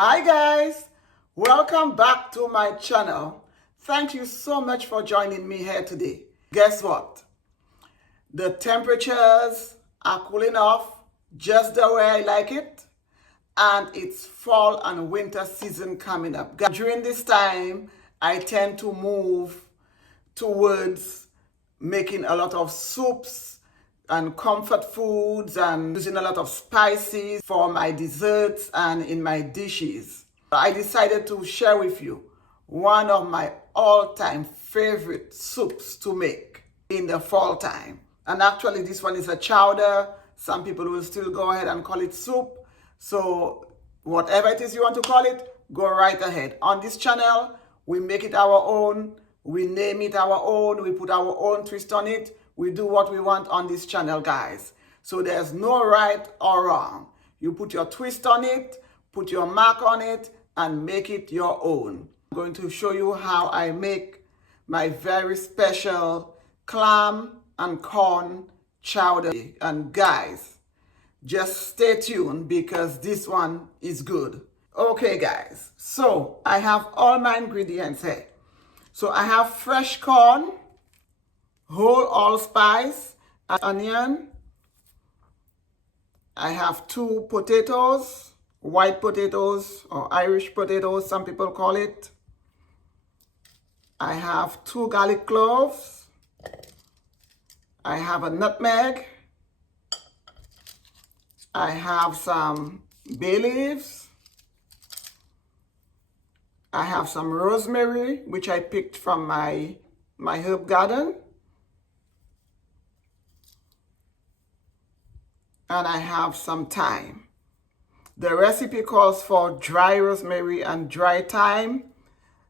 Hi guys, welcome back to my channel. Thank you so much for joining me here today. Guess what? The temperatures are cooling off just the way I like it, and it's fall and winter season coming up. During this time, I tend to move towards making a lot of soups and comfort foods and using a lot of spices for my desserts and in my dishes. I decided to share with you one of my all-time favorite soups to make in the fall time. And actually this one is a chowder. Some people will still go ahead and call it soup. So whatever it is you want to call it, go right ahead. On this channel, we make it our own, we name it our own, we put our own twist on it. We do what we want on this channel, guys. So there's no right or wrong. You put your twist on it, put your mark on it, and make it your own. I'm going to show you how I make my very special clam and corn chowder. And guys, just stay tuned because this one is good. Okay, guys. So I have all my ingredients here. So I have fresh corn, whole allspice, onion. I have 2 potatoes, white potatoes or Irish potatoes, some people call it. I have 2 garlic cloves. I have a nutmeg. I have some bay leaves. I have some rosemary, which I picked from my herb garden. And I have some thyme. The recipe calls for dry rosemary and dry thyme,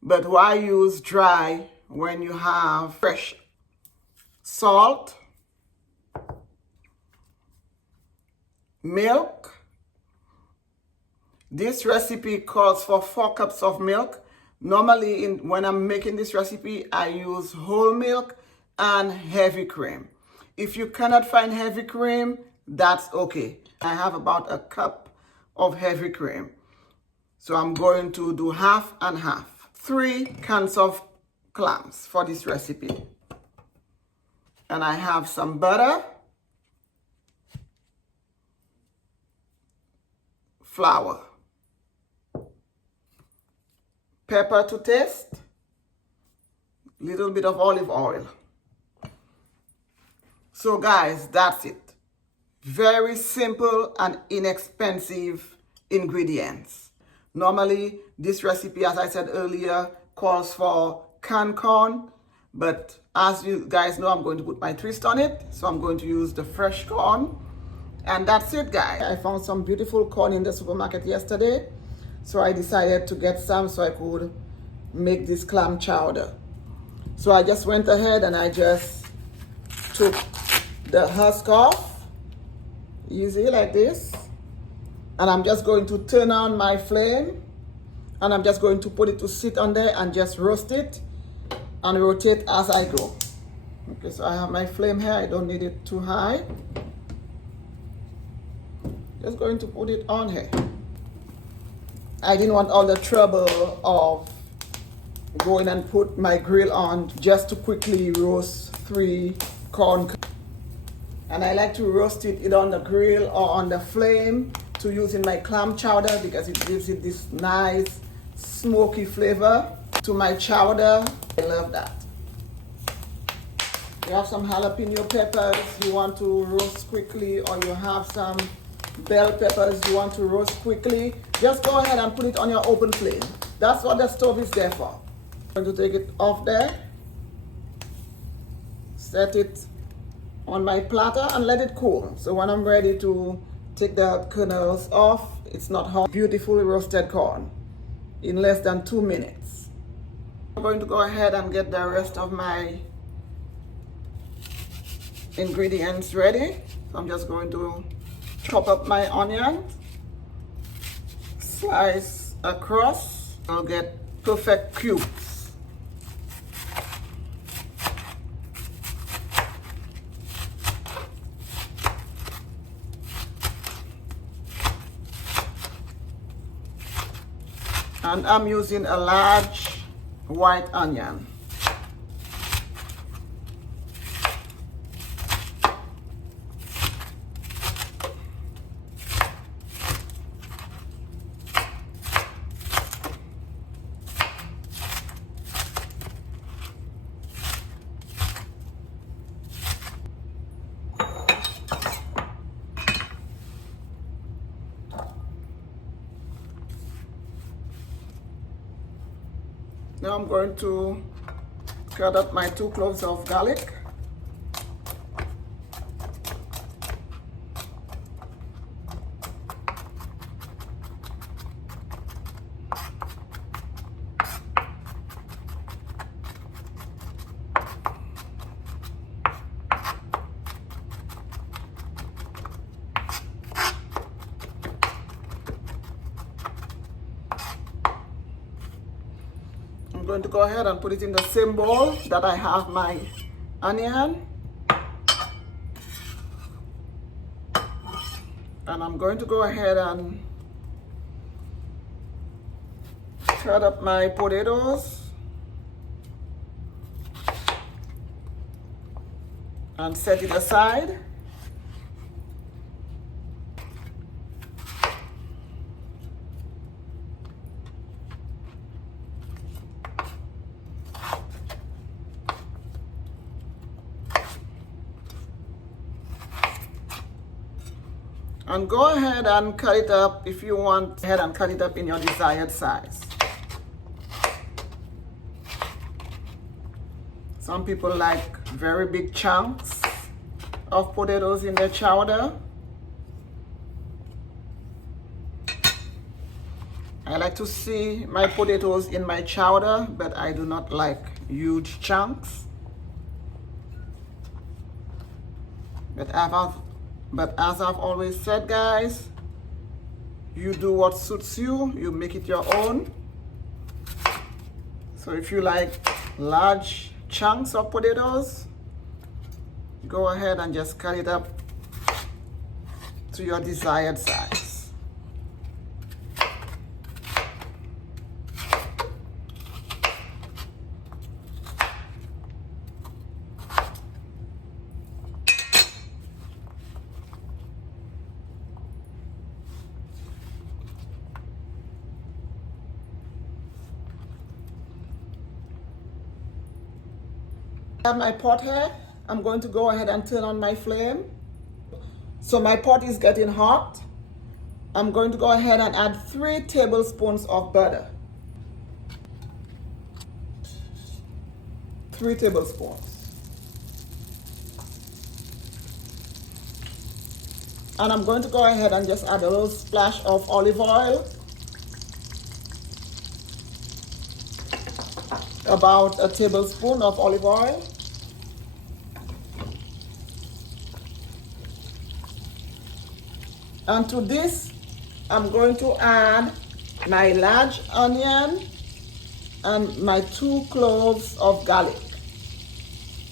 but why use dry when you have fresh? Salt, milk. This recipe calls for 4 cups of milk. Normally, when I'm making this recipe, I use whole milk and heavy cream. If you cannot find heavy cream, that's okay. I have about 1 cup of heavy cream. So I'm going to do half and half. 3 cans of clams for this recipe. And I have some butter, flour, pepper to taste, little bit of olive oil. So guys, that's it. Very simple and inexpensive ingredients. Normally, this recipe, as I said earlier, calls for canned corn, but as you guys know, I'm going to put my twist on it, so I'm going to use the fresh corn. And that's it, guys. I found some beautiful corn in the supermarket yesterday, so I decided to get some so I could make this clam chowder. So I just went ahead and I just took the husk off. Easy like this, and I'm just going to turn on my flame, and I'm just going to put it to sit on there and just roast it and rotate as I go. Okay, so I have my flame here. I don't need it too high. Just going to put it on here. I didn't want all the trouble of going and put my grill on just to quickly roast 3 corn. And I like to roast it either on the grill or on the flame to use in my clam chowder because it gives it this nice smoky flavor to my chowder. I love that. You have some jalapeno peppers you want to roast quickly, or you have some bell peppers you want to roast quickly, just go ahead and put it on your open flame. That's what the stove is there for. I'm going to take it off there, set it on my platter and let it cool. So when I'm ready to take the kernels off, it's not hot. Beautifully roasted corn in less than 2 minutes. I'm going to go ahead and get the rest of my ingredients ready. So I'm just going to chop up my onions, slice across. I'll get perfect cubes. And I'm using a large white onion. Now I'm going to cut up my 2 cloves of garlic. I'm going to go ahead and put it in the same bowl that I have my onion. And I'm going to go ahead and cut up my potatoes and set it aside. And go ahead and cut it up if you want. Go ahead and cut it up in your desired size. Some people like very big chunks of potatoes in their chowder. I like to see my potatoes in my chowder, but I do not like huge chunks. But as I've always said, guys, you do what suits you, you make it your own. So if you like large chunks of potatoes, go ahead and just cut it up to your desired size. I have my pot here. I'm going to go ahead and turn on my flame. So my pot is getting hot. I'm going to go ahead and add 3 tablespoons of butter. 3 tablespoons. And I'm going to go ahead and just add a little splash of olive oil. About a tablespoon of olive oil. And to this, I'm going to add my large onion and my 2 cloves of garlic.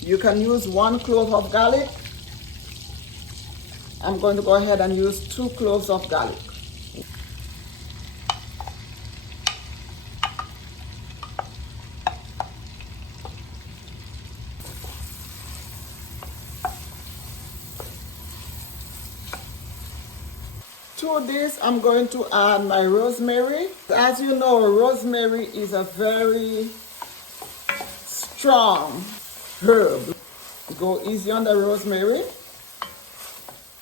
You can use 1 clove of garlic. I'm going to go ahead and use 2 cloves of garlic. To this, I'm going to add my rosemary. As you know, rosemary is a very strong herb. Go easy on the rosemary.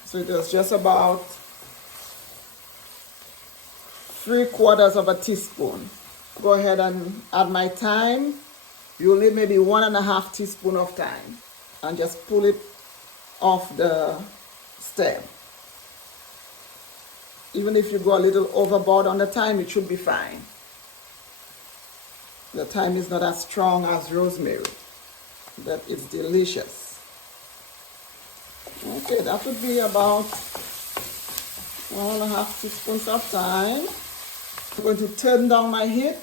So it is just about 3/4 of a teaspoon. Go ahead and add my thyme. You need maybe 1.5 teaspoons of thyme. And just pull it off the stem. Even if you go a little overboard on the thyme, it should be fine. The thyme is not as strong as rosemary, but it's delicious. Okay, that would be about 1.5 teaspoons of thyme. I'm going to turn down my heat.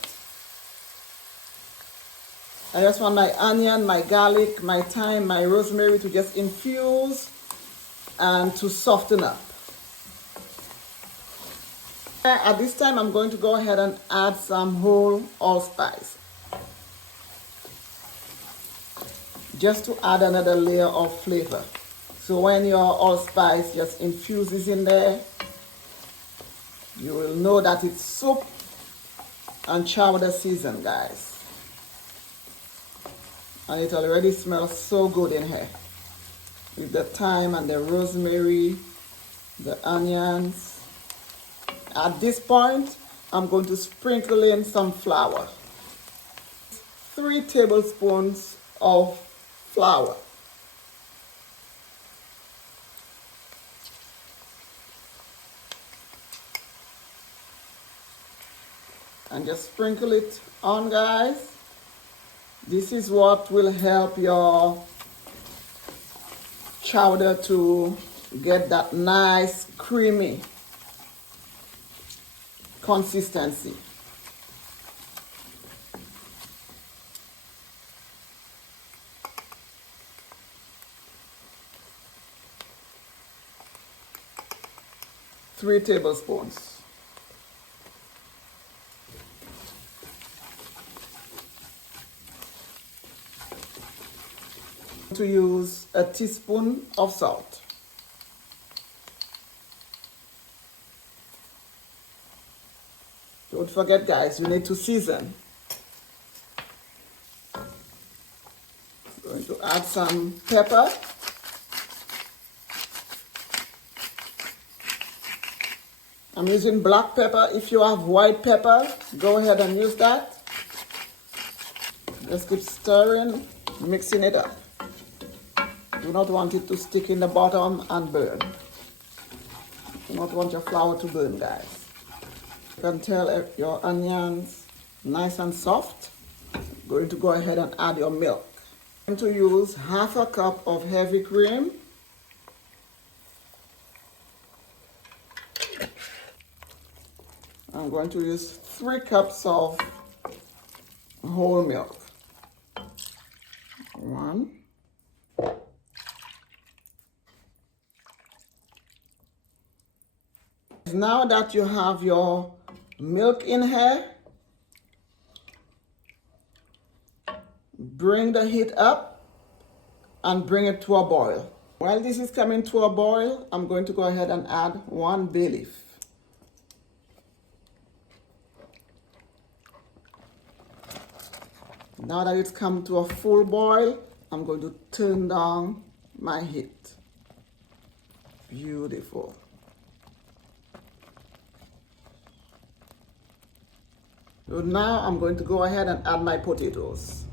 I just want my onion, my garlic, my thyme, my rosemary to just infuse and to soften up. At this time, I'm going to go ahead and add some whole allspice, just to add another layer of flavor. So when your allspice just infuses in there, you will know that it's soup and chowder season, guys. And it already smells so good in here. With the thyme and the rosemary, the onions. At this point, I'm going to sprinkle in some flour. 3 tablespoons of flour. And just sprinkle it on, guys. This is what will help your chowder to get that nice creamy consistency. Three tablespoons. To use a teaspoon of salt. Don't forget, guys, you need to season. I'm going to add some pepper. I'm using black pepper. If you have white pepper, go ahead and use that. Just keep stirring, mixing it up. Do not want it to stick in the bottom and burn. Do not want your flour to burn, guys. You can tell your onions nice and soft. I'm going to go ahead and add your milk. I'm going to use half a cup of heavy cream. I'm going to use 3 cups of whole milk. 1. Now that you have your milk in here, bring the heat up and bring it to a boil. While this is coming to a boil, I'm going to go ahead and add 1 bay leaf. Now that it's come to a full boil, I'm going to turn down my heat. Beautiful. So now I'm going to go ahead and add my potatoes.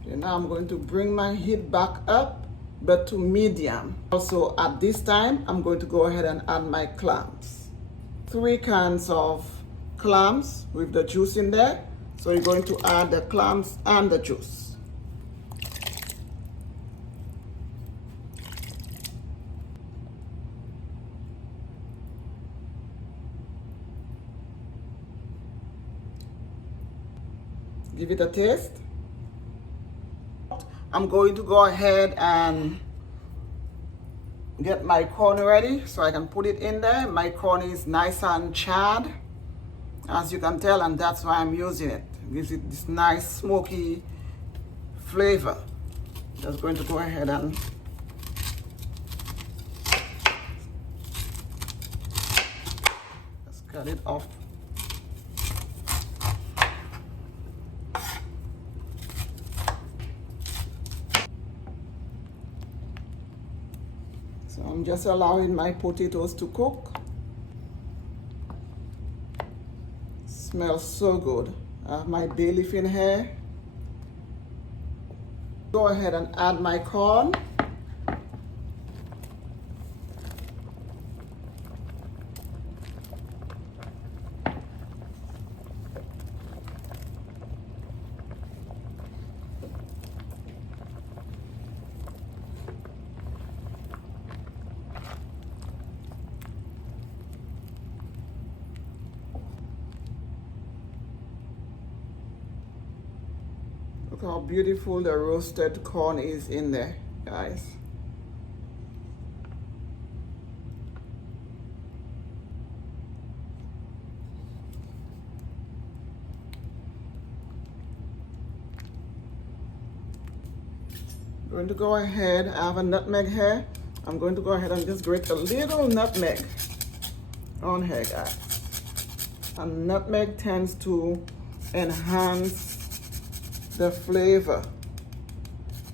Okay, now I'm going to bring my heat back up, but to medium. Also at this time, I'm going to go ahead and add my clams. 3 cans of clams with the juice in there. So you're going to add the clams and the juice. Give it a taste. I'm going to go ahead and get my corn ready so I can put it in there. My corn is nice and charred, as you can tell, and that's why I'm using it. It gives it this nice smoky flavor. Just going to go ahead and just cut it off. So I'm just allowing my potatoes to cook. Smells so good. I have my bay leaf in here. Go ahead and add my corn. Look how beautiful the roasted corn is in there, guys. I'm going to go ahead, I have a nutmeg here. I'm going to go ahead and just grate a little nutmeg on here, guys. And nutmeg tends to enhance the flavor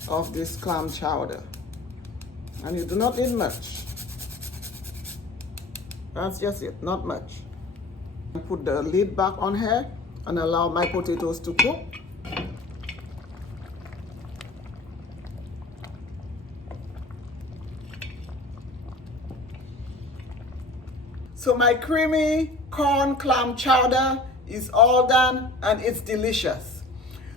of this clam chowder. And you do not need much. That's just it, not much. Put the lid back on here and allow my potatoes to cook. So my creamy corn clam chowder is all done and it's delicious.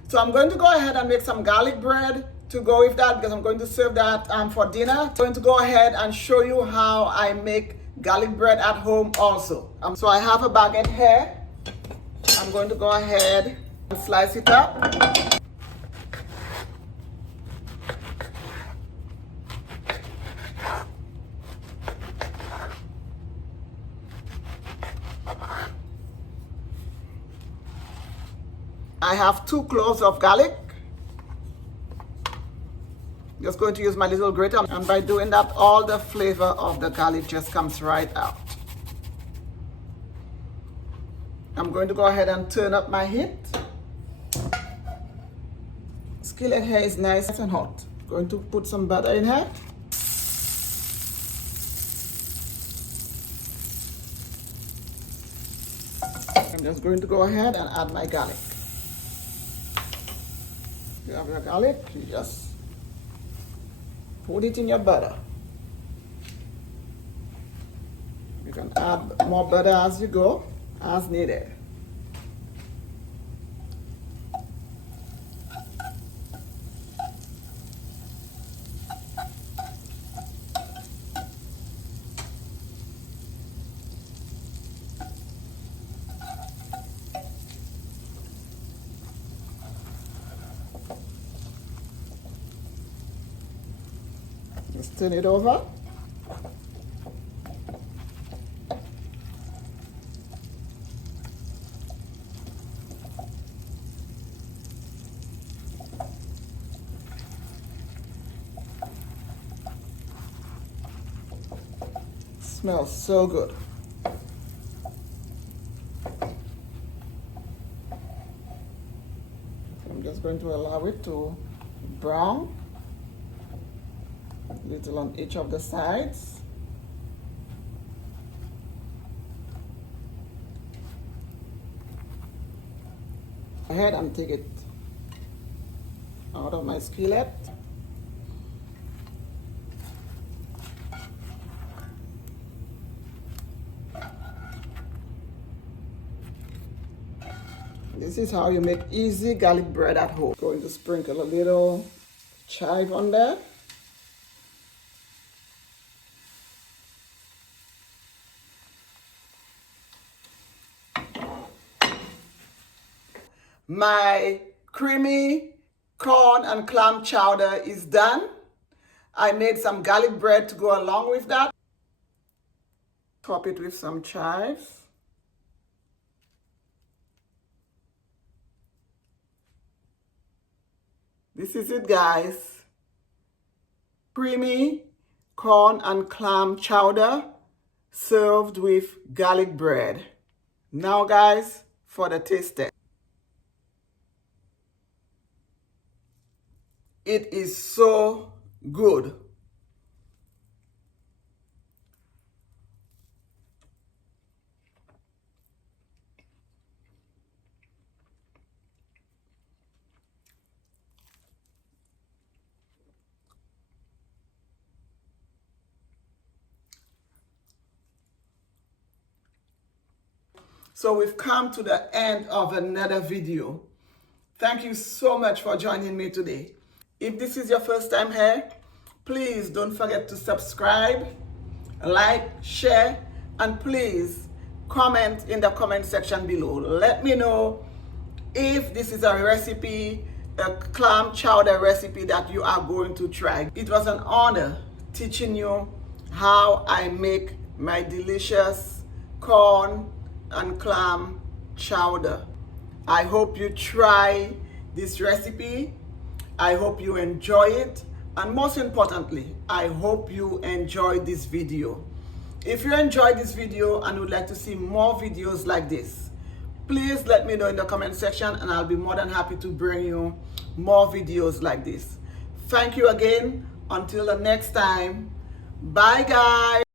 So I'm going to go ahead and make some garlic bread to go with that because I'm going to serve that for dinner. I'm going to go ahead and show you how I make garlic bread at home also. So I have a baguette here. I'm going to go ahead and slice it up. I have 2 cloves of garlic. Just going to use my little grater, and by doing that, all the flavor of the garlic just comes right out. I'm going to go ahead and turn up my heat. Skillet here is nice and hot. Going to put some butter in here. I'm just going to go ahead and add my garlic. You have your garlic, you just put it in your butter. You can add more butter as you go, as needed. Just turn it over. Smells so good. I'm just going to allow it to brown. Little on each of the sides. Go ahead and take it out of my skillet. This is how you make easy garlic bread at home. Going to sprinkle a little chive on there. My creamy corn and clam chowder is done. I made some garlic bread to go along with that. Top it with some chives. This is it, guys. Creamy corn and clam chowder served with garlic bread. Now, guys, for the taste test. It is so good. So we've come to the end of another video. Thank you so much for joining me today. If this is your first time here, please don't forget to subscribe, like, share, and please comment in the comment section below. Let me know if this is a recipe a clam chowder recipe that you are going to try. It was an honor teaching you how I make my delicious corn and clam chowder. I hope you try this recipe. I hope you enjoy it. And most importantly, I hope you enjoy this video. If you enjoyed this video and would like to see more videos like this, please let me know in the comment section and I'll be more than happy to bring you more videos like this. Thank you again. Until the next time. Bye guys.